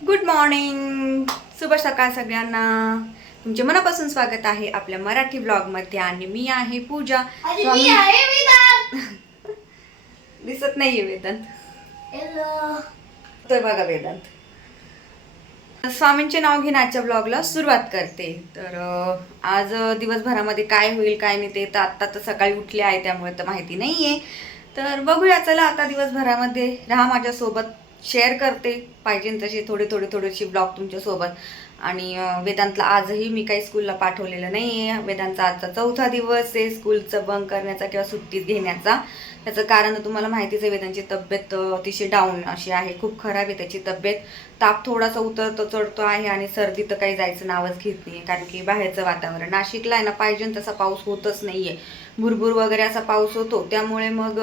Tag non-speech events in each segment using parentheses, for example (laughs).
Good morning शुभ सकाळ सगळ्यांना. तुमचे मनापासून स्वागत आहे आपल्या मराठी ब्लॉगमध्ये आणि मी आहे पूजा. स्वामी- (laughs) दिसत नाहीये वेदांत. तर बघा वेदांत. स्वामींचे नाव घेऊन आजच्या ब्लॉगला सुरुवात करते. तर आज दिवसभरामध्ये काय होईल काय नाही ते तर आत्ता तर सकाळी उठले आहे त्यामुळे तर माहिती नाही आहे तर बघूया चला आता दिवसभरामध्ये राहा माझ्यासोबत. शेअर करते पाहिजे तसे थोडे थोडे थोडेसे ब्लॉग तुमच्यासोबत. आणि वेदांतला आजही मी काही स्कूलला पाठवलेलं नाही आहे वेदांतचा आजचा चौथा दिवस आहे स्कूलचं बंक करण्याचा किंवा सुट्टीत घेण्याचा. त्याचं कारण तुम्हाला माहितीच आहे वेदांची तब्येत अतिशय डाऊन अशी आहे. खूप खराब आहे त्याची तब्येत. ताप थोडासा उतरतो चढतो आहे आणि सर्दी तर काही जायचं नावच घेत नाही कारण की बाहेरचं वातावरण नाशिकला आहे ना पाहिजे तसा पाऊस होतच नाही आहे भुरभुर वगैरे असा पाऊस होतो. त्यामुळे मग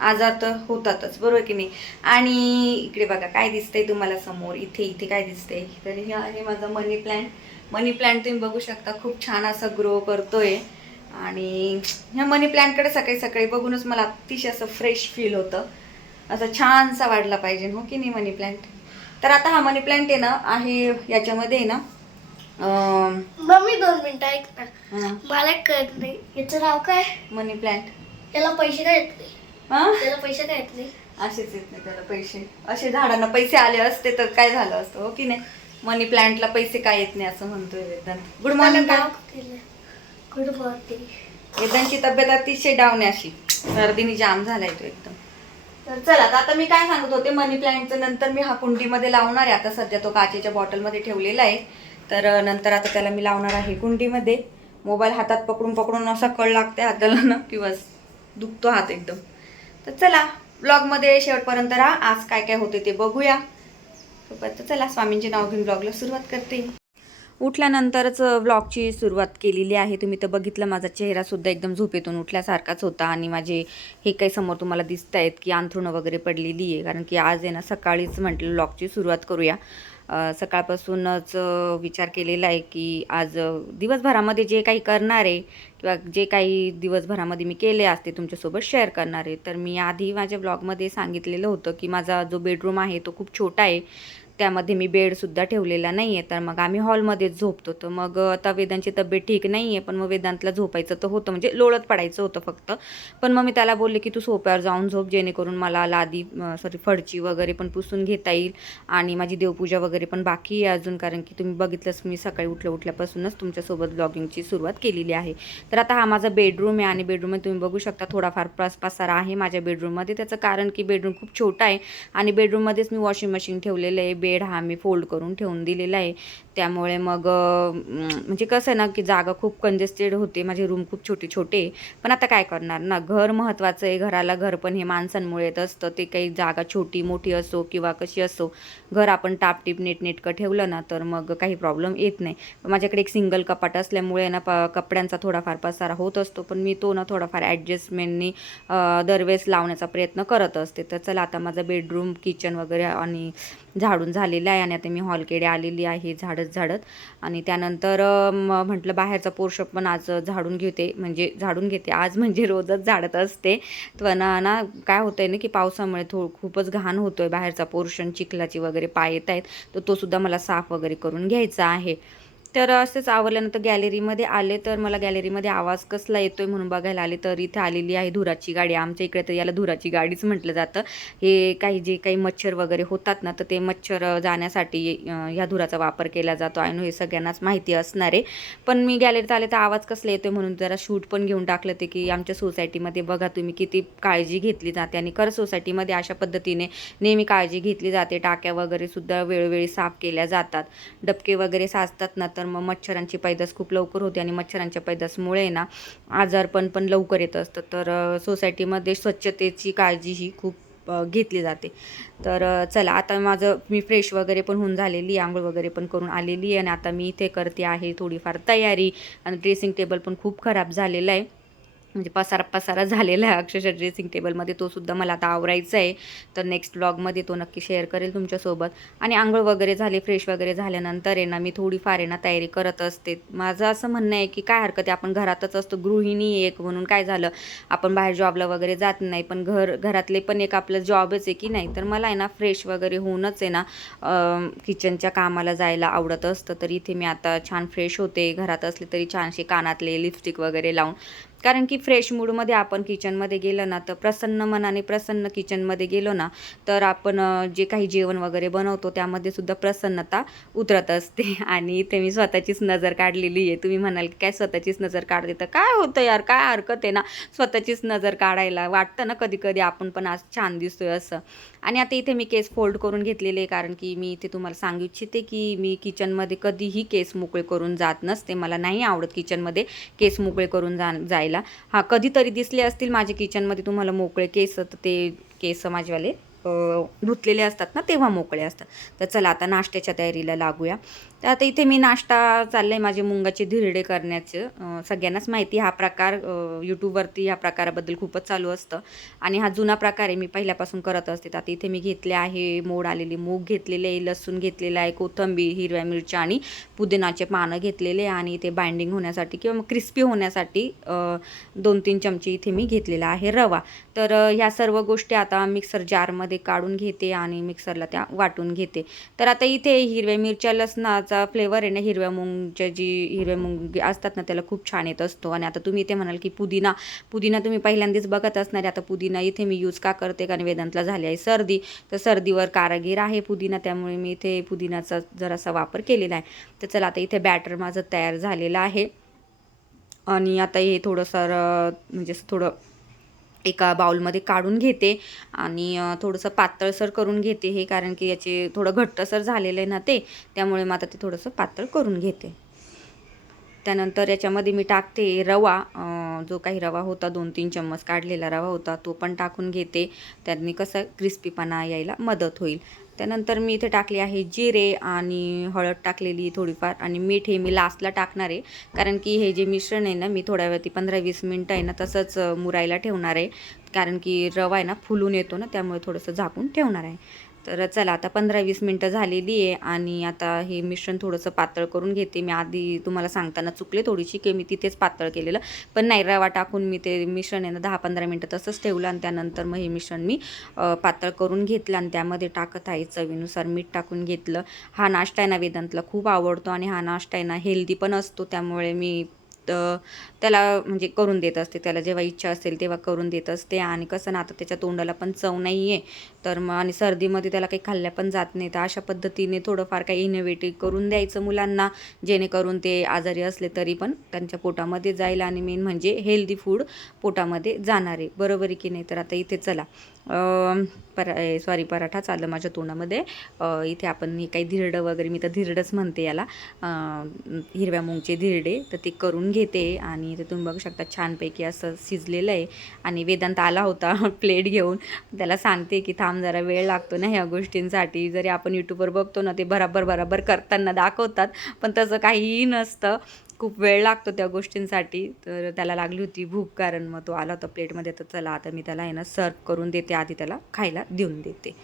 आजार तर होतातच बरोबर की नाही? आणि इकडे बघा काय दिसतंय तुम्हाला समोर? इथे इथे काय दिसतंय? तर हे आहे माझा मनी प्लॅन्ट मनी प्लॅन्ट तुम्ही बघू शकता खूप छान असा ग्रो करतोय. आणि ह्या मनी प्लॅन्टकडे सकाळी सकाळी बघूनच मला अतिशय असं फ्रेश फील होतं. असं छानसा वाढला पाहिजे हो की नाही मनी प्लॅन्ट तर आता हा मनी प्लॅन्ट आहे ना आहे याच्यामध्ये ना मम्मी दोन मिनिटं ऐक ना. मला कळत नाही. याचं नाव काय? मनी प्लॅन्ट याला पैसे काय येत नाही? त्याला पैसे काय असेच येत नाही त्याला पैसे. असे झाडांना पैसे आले असते तर काय झालं असतं हो की नाही? मनी प्लॅन्टला पैसे काय येत नाही असं म्हणतोय Vedant. Good morning good morning वेदांची तब्येत अतिशय डाऊन आहे अशी. सर्दीने जाम झालाय तो एकदम. तर चला तर आता मी काय सांगत होते मनी प्लॅन्टचं नंतर मी हा कुंडीमध्ये लावणार आहे. आता सध्या तो काचेच्या बॉटलमध्ये ठेवलेला आहे. तर नंतर आता त्याला मी लावणार आहे कुंडीमध्ये. मोबाईल हातात पकडून पकडून असा कळ लागते हाताला ना की बस दुखतो हात एकदम. तर चला ब्लॉगमध्ये शेवटपर्यंत राहा. आज काय काय होते ते बघूया. तोपर्यंत चला स्वामींचे नाव घेऊन ब्लॉगला सुरुवात करते. उठल्यानंतरच व्लॉगची सुरुवात केलेली आहे. तुम्ही तर बघितलं माझा चेहरासुद्धा एकदम झोपेतून उठल्यासारखाच होता आणि माझे हे काही समोर तुम्हाला दिसत आहेत की अंथरुणं वगैरे पडलेली आहे. कारण की आज आहे ना सकाळीच म्हटलं व्लॉगची सुरुवात करूया. सकाळपासूनच विचार केलेला आहे की आज दिवसभरामध्ये जे काही करणार आहे किंवा जे काही दिवसभरामध्ये मी केले असते तुमच्यासोबत शेअर करणार आहे. तर मी आधी माझ्या ब्लॉगमध्ये सांगितलेलं होतं की माझा जो बेडरूम आहे तो खूप छोटा आहे. त्यामध्ये मी बेडसुद्धा ठेवलेला नाही आहे तर मग आम्ही हॉलमध्येच झोपतो. तर मग आता वेदांची तब्येत ठीक नाही आहे पण मग वेदांतला झोपायचं तर होतं. म्हणजे लोळत पडायचं होतं फक्त. पण मग मी त्याला बोलले की तू सोप्यावर जाऊन झोप जेणेकरून मला लादी सॉरी फडची वगैरे पण पुसून घेता येईल आणि माझी देवपूजा वगैरे पण बाकी आहे अजून कारण की तुम्ही बघितलंच मी सकाळी उठल्या उठल्यापासूनच तुमच्यासोबत ब्लॉगिंगची सुरुवात केलेली आहे. तर आता हा माझा बेडरूम आहे आणि बेडरूममध्ये तुम्ही बघू शकता थोडाफार पस पसारा आहे माझ्या बेडरूममध्ये त्याचं कारण की बेडरूम खूप छोटा आहे आणि बेडरूममध्येच मी वॉशिंग मशीन ठेवलेलं आहे. बेड हा मी फोल्ड करून ठेवून दिलेला आहे. त्यामुळे मग म्हणजे कसं आहे ना की जागा खूप कंजेस्टेड होते. माझे रूम खूप छोटे छोटे आहे. पण आता काय करणार ना घर महत्त्वाचं आहे. घराला घर पण हे माणसांमुळे येत असतं. ते काही जागा छोटी मोठी असो किंवा कशी असो घर आपण टापटीप नीटनेटकं ठेवलं ना तर मग काही प्रॉब्लेम येत नाही. माझ्याकडे एक सिंगल कपाट असल्यामुळे ना प कपड्यांचा थोडाफार पसारा होत असतो. पण मी तो ना थोडाफार ॲडजस्टमेंटनी दरवेळेस लावण्याचा प्रयत्न करत असते. तर चला आता माझा बेडरूम किचन वगैरे आणि झाडून झालेलं आहे आणि आता मी हॉलकडे आलेली आहे झाडत झाडत. आणि त्यानंतर म- म्हटलं बाहेरचा पोर्शन पण आज झाडून घेते. म्हणजे झाडून घेते. आज म्हणजे रोजच झाडत असते. पण ना काय आहे ना की पावसामुळे थो खूपच घाण होतो आहे बाहेरचा पोर्शन चिखलाची वगैरे पाय येत आहेत. तर तो सुद्धा मला साफ वगैरे करून घ्यायचा आहे. तर असंच आवरल्यानंतर गॅलरीमध्ये आले तर मला गॅलरीमध्ये आवाज कसला येतो आहे म्हणून बघायला आले तर इथे आलेली आहे धुराची गाडी. आमच्या इकडे तर याला धुराची गाडीच म्हटलं जातं. हे काही जे काही मच्छर वगैरे होतात ना तर ते मच्छर जाण्यासाठी ह्या धुराचा वापर केला जातो. आणि हे सगळ्यांनाच माहिती असणार आहे. पण मी गॅलरीत आले तर आवाज कसला येतो म्हणून जरा शूट पण घेऊन टाकलं ते की आमच्या सोसायटीमध्ये बघा तुम्ही किती काळजी घेतली जाते. आणि खरं सोसायटीमध्ये अशा पद्धतीने नेहमी काळजी घेतली जाते. टाक्या वगैरे सुद्धा वेळोवेळी साफ केल्या जातात. डबके वगैरे साचतात ना तर मग मच्छरांची पैदास खूप लवकर होते आणि मच्छरांच्या पैदासमुळे ना आजारपण पण लवकर येत असतं. तर सोसायटीमध्ये स्वच्छतेची काळजी ही खूप घेतली जाते. तर चला आता माझं मी फ्रेश वगैरे पण होऊन झालेली आहे आंघोळ वगैरे पण करून आलेली आहे आणि आता मी इथे करते आहे थोडीफार तयारी. आणि ड्रेसिंग टेबल पण खूप खराब झालेलं आहे. म्हणजे पसारा पसारा झालेला आहे अक्षरशः ड्रेसिंग टेबलमध्ये तो सुद्धा मला आता आवरायचा आहे तर नेक्स्ट ब्लॉगमध्ये तो नक्की शेअर करेल तुमच्यासोबत. आणि आंघोळ वगैरे झाले फ्रेश वगैरे झाल्यानंतर आहे ना मी थोडीफार आहे ना तयारी करत असते. माझं असं म्हणणं आहे की काय हरकत आहे? आपण घरातच असतो गृहिणी एक म्हणून काय झालं? आपण बाहेर जॉबला वगैरे जात नाही पण घर घरातले पण एक आपलं जॉबच आहे की नाही? तर मला आहे ना फ्रेश वगैरे होऊनच आहे ना किचनच्या कामाला जायला आवडत असतं. तर इथे मी आता छान फ्रेश होते. घरात असले तरी छानसे कानातले लिपस्टिक वगैरे लावून कारण की फ्रेश मूडमध्ये आपण किचनमध्ये गेलं ना तर प्रसन्न मनाने प्रसन्न किचनमध्ये गेलो ना तर आपण जे काही जेवण वगैरे बनवतो त्यामध्ये सुद्धा प्रसन्नता उतरत असते. (laughs) आणि इथे मी स्वतःचीच नजर काढलेली आहे. तुम्ही म्हणाल की काय स्वतःचीच नजर काढते? तर काय होतं यार? काय हरकत आहे ना? स्वतःचीच नजर काढायला वाटतं ना कधी कधी आपण पण आज छान दिसतोय असं. आणि आता इथे मी केस फोल्ड करून घेतलेले आहे. कारण की मी इथे तुम्हाला सांगू इच्छिते की मी किचनमध्ये कधीही केस मोकळे करून जात नसते. मला नाही आवडत किचनमध्ये केस मोकळे करून जा जायला. हां कधीतरी दिसले असतील माझे किचनमध्ये तुम्हाला मोकळे केस तर ते केस माझेवाले धुतलेले असतात ना तेव्हा मोकळे असतात. तर चला आता नाश्त्याच्या तयारीला लागूया. तर आता इथे मी नाश्ता चाललं आहे माझे मुंगाचे धिरडे करण्याचं. सगळ्यांनाच माहिती हा प्रकार यूट्यूबवरती ह्या प्रकाराबद्दल खूपच चालू असतं. आणि हा जुना प्रकार आहे मी पहिल्यापासून करत असते. तर आता इथे मी घेतले आहे मोड आलेली मूग घेतलेले आहे लसूण घेतलेलं आहे कोथंबीर हिरव्या मिरच्या आणि पुदिनाचे पानं घेतलेले आणि इथे बाइंडिंग होण्यासाठी किंवा मग क्रिस्पी होण्यासाठी दोन तीन चमचे इथे मी घेतलेला आहे रवा. तर ह्या सर्व गोष्टी आता मिक्सर जारमध्ये काढून घेते आणि मिक्सरला त्या वाटून घेते. तर आता इथे हिरव्या मिरच्या लसणाचा फ्लेवर आहे ना हिरव्या मुंगच्या जी हिरव्या मुंग असतात ना त्याला खूप छान येत असतो. आणि आता तुम्ही इथे म्हणाल की पुदिना पुदिना तुम्ही पहिल्यांदाच बघत असणार आहे. आता पुदिना इथे मी यूज का करते? कारण वेदांतला झाली आहे सर्दी. तर सर्दीवर कारागीर आहे पुदिना त्यामुळे मी इथे पुदिनाचा जरासा वापर केलेला आहे. तर चला आता इथे बॅटर माझं तयार झालेलं आहे. आणि आता हे थोडंसं म्हणजे थोडं एका बाउलमध्ये काढून घेते आणि थोडंसं पातळसर करून घेते हे कारण की याचे थोडं घट्टसर झालेलं आहे ना ते त्यामुळे मग आता ते थोडंसं पातळ करून घेते. त्यानंतर याच्यामध्ये मी टाकते रवा. जो काही रवा होता दोन तीन चम्मच काढलेला रवा होता तो पण टाकून घेते. त्यांनी कसं क्रिस्पीपणा यायला मदत होईल. त्यानंतर मी इथे टाकले आहे जिरे आणि हळद टाकलेली थोडीफार आणि मीठ हे मी लास्टला टाकणार आहे. कारण की हे जे मिश्रण आहे ना मी थोड्या वेळी पंधरा वीस मिनटं आहे ना तसंच मुरायला ठेवणार आहे. कारण की रवा आहे ना फुलून येतो ना त्यामुळे थोडंसं झाकून ठेवणार आहे. तर चला आता पंधरा वीस मिनटं झालेली आहे आणि आता हे मिश्रण थोडंसं पातळ करून घेते. मी आधी तुम्हाला सांगताना चुकले थोडीशी की मी तिथेच पातळ केलेलं. पण नाही रवा टाकून मी ते मिश्रण आहे ना दहा पंधरा मिनटं तसंच ठेवलं आणि त्यानंतर मग हे मिश्रण मी पातळ करून घेतलं आणि त्यामध्ये टाकत आहे. चवीनुसार मीठ टाकून घेतलं. हा नाश्ता आहे ना वेदांतला खूप आवडतो आणि हा नाश्ता आहे ना हेल्दी पण असतो. त्यामुळे मी त्याला म्हणजे करून देत असते. त्याला जेव्हा इच्छा असेल तेव्हा करून देत असते. आणि कसं ना आता त्याच्या तोंडाला पण चव नाही आहे तर मग आणि सर्दीमध्ये त्याला काही खाल्ल्या पण जात नाही तर अशा पद्धतीने थोडंफार काही इनोव्हेटिव्ह करून द्यायचं मुलांना. जेणेकरून ते आजारी असले तरी पण त्यांच्या पोटामध्ये जाईल. आणि मेन म्हणजे हेल्दी फूड पोटामध्ये जाणार आहे. बरोबर आहे की नाही? तर आता इथे चला. परा सॉरी पराठा चाललं माझ्या तोंडामध्ये. इथे आपण हे काही धिरडं वगैरे मी तर धिरडंच म्हणते याला. हिरव्या मुंगचे धिरडे तर ते करून घेते आणि ते तुम्ही बघू शकता छानपैकी असं शिजलेलं आहे. आणि वेदांत आला होता (laughs) प्लेट घेऊन. त्याला सांगते की थांब जरा वेळ लागतो ना ह्या गोष्टींसाठी. जरी आपण यूट्यूबवर बघतो ना ते बराबर बराबर करताना दाखवतात. पण तसं काहीही नसतं. खूप वेळ लागतो त्या गोष्टींसाठी. तर त्याला लागली होती भूक कारण मग तो आला होता प्लेटमध्ये तर चला आता मी त्याला आहे ना सर्व करून देते आधी त्याला. खायला देऊन देते.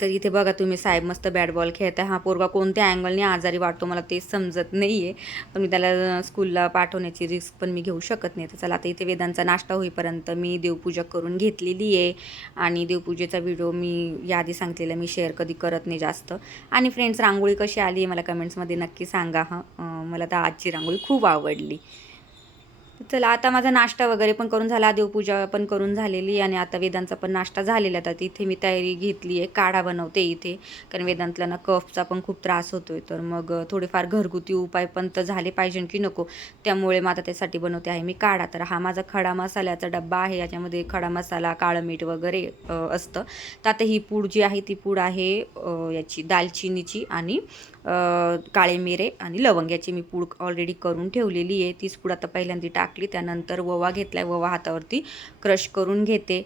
तर इथे बघा तुम्ही साहेब मस्त बॅट बॉल खेळताय हा पोरगा कोणत्या अँगलने आजारी वाटतो मला ते समजत नाही आहे पण मी त्याला स्कूलला पाठवण्याची रिस्क पण मी घेऊ शकत नाही. तर चला आता इथे वेदांचा नाश्ता होईपर्यंत मी देवपूजा करून घेतलेली आहे. आणि देवपूजेचा व्हिडिओ मी याआधी सांगितलेला मी शेअर कधी करत नाही जास्त. आणि फ्रेंड्स रांगोळी कशी आली आहे मला कमेंट्समध्ये नक्की सांगा. हां मला तर आजची रांगोळी खूप आवडली. चला आता माझा नाश्ता वगैरे पण करून झाला देवपूजा पण करून झालेली आणि आता वेदांचा पण नाश्ता झालेला. आहे इथे मी तयारी घेतली आहे काढा बनवते इथे कारण वेदांतला ना कफचा पण खूप त्रास होतो आहे तर मग थोडेफार घरगुती उपाय पण तर झाले पाहिजे की नको. त्यामुळे मग आता त्यासाठी बनवते आहे मी काढा. तर हा माझा खडा मसाल्याचा डब्बा आहे याच्यामध्ये खडा मसाला काळं मीठ वगैरे असतं. तर आता ही पूड जी आहे ती पूड आहे याची दालचिनीची आणि काळे मिरे आणि लवंग याची मी पूड ऑलरेडी करून ठेवलेली आहे. तीच पूड आता पहिल्यांदा टाकली त्यानंतर ववा घेतला आहे ववा हातावरती क्रश करून घेते.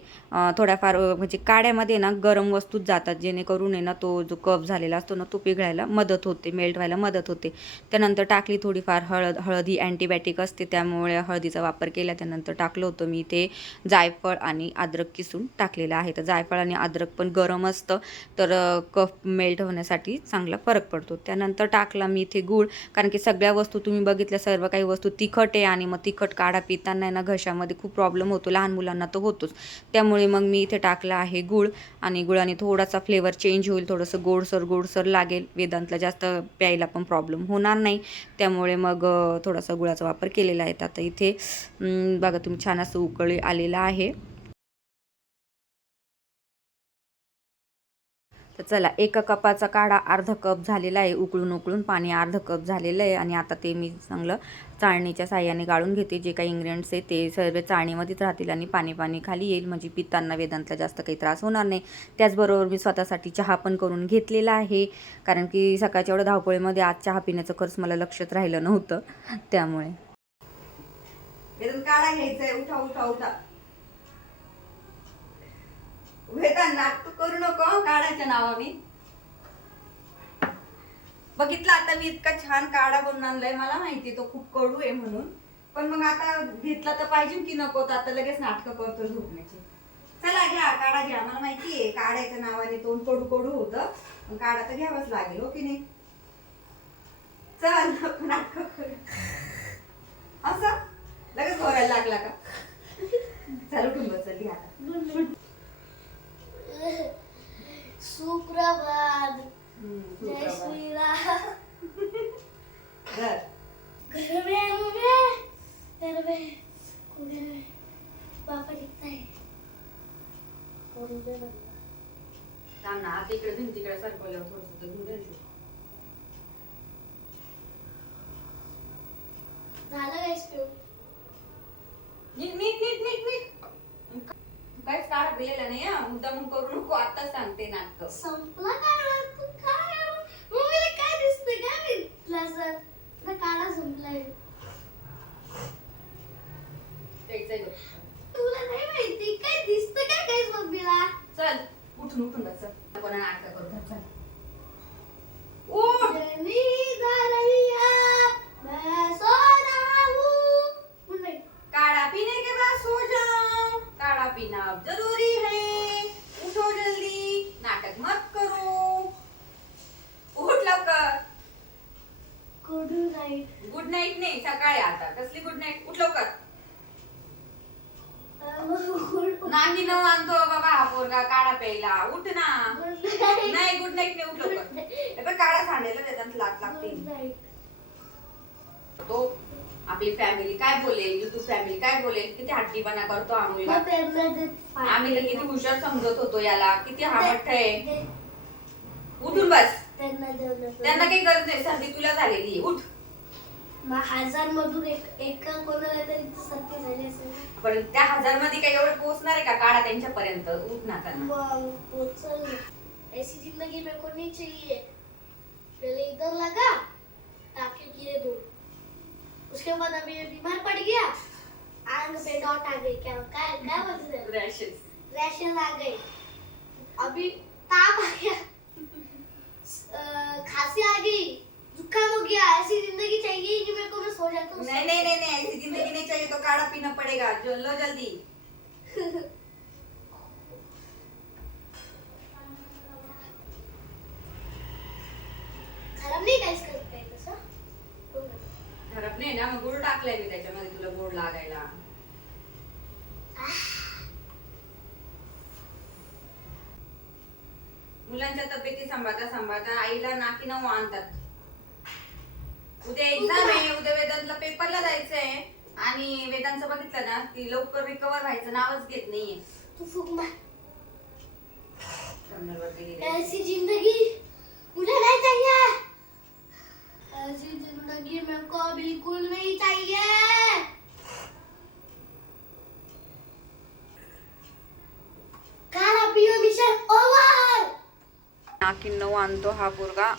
थोड्याफार म्हणजे काड्यामध्ये ना गरम वस्तूच जातात जेणेकरून आहे ना तो जो कप झालेला असतो ना तो पिघळायला मदत होते मेल्ट व्हायला मदत होते. त्यानंतर टाकली थोडीफार हळद हळद ही अँटीबायोटिक असते त्यामुळे हळदीचा वापर केला. त्यानंतर टाकलं होतं मी ते जायफळ आणि अद्रक किसून टाकलेलं आहे. तर जायफळ आणि अद्रक पण गरम असतं तर कफ मेल्ट होण्यासाठी चांगला फरक पडतो. त्या त्यानंतर टाकला मी इथे गूळ. कारण की सगळ्या वस्तू तुम्ही बघितल्या सर्व काही वस्तू तिखट आहे आणि मग तिखट काढा पिताना आहे ना घशामध्ये खूप प्रॉब्लेम होतो. लहान मुलांना तर होतोच. त्यामुळे मग मी इथे टाकला आहे गूळ आणि गुळाने थोडासा फ्लेवर चेंज होईल थोडंसं गोडसर गोडसर लागेल. वेदांतला जास्त प्यायला पण प्रॉब्लेम होणार नाही. त्यामुळे मग थोडासा गुळाचा वापर केलेला आहे. आता इथे बघा तुम्ही छान असं उकळी आलेलं आहे. तर चला एका कपाचा काढा अर्धा कप झालेला आहे उकळून उकळून पाणी अर्धा कप झालेलं आहे आणि आता ते मी चांगलं चाळणीच्या साह्याने गाळून घेते. जे काही इंग्रेडियंट्स आहे ते सर्व चाळणीमध्येच राहतील आणि पाणी पाणी खाली येईल. म्हणजे पितांना वेदांतला जास्त काही त्रास होणार नाही. त्याचबरोबर मी स्वतःसाठी चहा पण करून घेतलेला आहे. कारण की सकाळच्या एवढ्या धावपळीमध्ये आज चहा पिण्याचं खर्च मला लक्षात राहिलं नव्हतं. त्यामुळे. काढा उठा उठा. उठा वेदांत नाटक करू नको काढायच्या नावाने. बघितलं आता मी इतका छान काढा बनवून आणलाय मला माहिती तो खूप कडू आहे म्हणून. पण मग आता घेतला तर पाहिजे की नको तर आता लगेच नाटकं करतो झोपण्याची. चला घ्या काढा घ्या मला माहिती आहे काढायच्या नावाने तोंड कडू कडू होतं. काढा तर घ्यावाच लागेल हो की नाही? चल नाटक नाटकं करू. असं? लगेच घोरायला लागला का? चल उठून चल घ्या सुप्रभात। जय सुप्रभात. श्री राम घर. घर में आलू में घर में पापा दिखता है बनता थांब ना आता इकडे भिंतीकडे सरकवल्यावर थोडस तर घेऊन जाईल झालं काय स्टोव नीट नीट नीट नीट नीट काढा दिलेला नाही हा. मुद्दामून करू नको आता सांगते नाटक. संपला काय तू काय मम्मीला काय दिसतंय काय मी? सर ना काळा संपलाय तुला नाही माहिती? काय दिसतं काय काय मम्मीला? चल उठून उठून चल कोणा नाटक करतो चल उठ जली जा रही है मैं सो रहा हूँ उठ नहीं काढ़ा पीने के बाद सो जाओ काढ़ा पीना अब जरूरी है उठो जल्दी नाटक मत करो उठ लवकर गुड नाइट गुड नाईट नाही सकाळी आता. कसली गुड नाईट उठ लवकर. गुड नांदी नऊ आणतो बाबा हा पोरगा काढा प्यायला. उठ ना. नाही गुड नाईट नाही उठ लवकर. हे बघ काढा सांडेल त्याच्यात लाच लागते. तो आपली फॅमिली काय बोलेल? युट्यूब फॅमिली काय बोलेल? किती हट्टीपणा करतो हा ते आम्ही तर किती हुशार समजत होतो याला. किती हामठ्ठ आहे. ते- उठून बस. त्यांना काही गरज नाही. सर्दी तुला झालेली आहे. उठ. हजार मधून एक एका कोणाला तरी सत्य झाली असेल पण त्या हजारमध्ये एवढं पोहोचणार आहे का काढा त्यांच्यापर्यंत? मग ऐसी जिंदगी में को नहीं चाहिए पहले इधर लगा. गिरे दो उसके बाद अभी बीमार पड़ गया. आंग पे डॉट आ गई. क्या क्या क्या बोलते थे Rashes. रैशेस आ गए अभी ताप आ गया. (laughs) खांसी आ गई. जुकाम हो गया. ऐसी जिंदगी चाहिए कि मेरे को मैं सो जाता हूँ नहीं नहीं नहीं नहीं. ऐसी जिंदगी नहीं चाहिए तो काढ़ा पीना पड़ेगा. जो लो जल्दी. खराब नहीं काहीच करत काय तसं हो का? खराब नाही ना मग गुळ टाकलाय मी त्याच्यामध्ये तुला गोड लागायला. मुलांच्या तब्येती सांभाळता सांभाळता आईला नाकी नऊ आणतात. उद्या एक्झाम आहे उद्या वेदांतला पेपरला जायचंय. आणि वेदांचं बघितलं ना की लवकर रिकवर व्हायचं नावच घेत नाहीये. तू फूक मार. टर्मिनलवरती गेले. ऐसी जिंदगी मुझे नहीं चाहिए. ऐसी जिंदगी मेरे को बिल्कुल नहीं चाहिए. खाना पियो मिशन ओवर. नाकी नऊ आणतो हा पोरगा.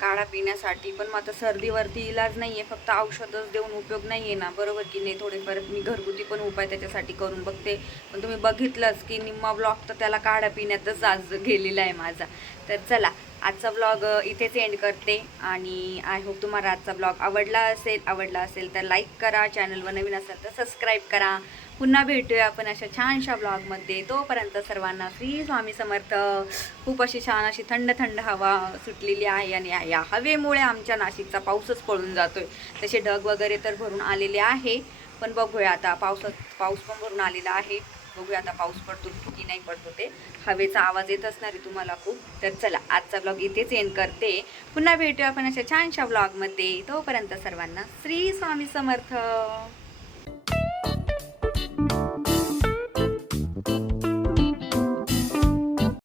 काढा पिण्यासाठी. पण मग आता सर्दीवरती इलाज नाही आहे फक्त औषधच देऊन उपयोग नाही आहे ना. बरोबर की नाही? थोडेफार मी घरगुती पण उपाय त्याच्यासाठी करून बघते. पण तुम्ही बघितलंच की निम्मा ब्लॉग तर त्याला काढा पिण्यातच आज गेलेला आहे माझा. तर चला आजचा ब्लॉग इथेच एंड करते. आणि आय होप तुम्हाला आजचा ब्लॉग आवडला असेल आवडला असेल तर लाईक करा. चॅनलवर नवीन असेल तर सबस्क्राईब करा. पुन्हा भेटूया आपण अशा छानशा ब्लॉगमध्ये. तोपर्यंत सर्वांना श्री स्वामी समर्थ. खूप अशी छान अशी थंड थंड हवा सुटलेली आहे आणि या हवेमुळे आमच्या नाशिकचा पाऊसच पळून जातोय. तसे ढग वगैरे तर भरून आलेले आहे. पण बघूया आता पावसात पाऊस पण भरून आलेला आहे. बघूया आता पाऊस पडतो की नाही पडतो ते. हवेचा आवाज येत असणार आहे तुम्हाला खूप. तर चला आजचा ब्लॉग इथेच एंड करते. पुन्हा भेटूया आपण अशा छानशा ब्लॉगमध्ये. तोपर्यंत सर्वांना श्री स्वामी समर्थ.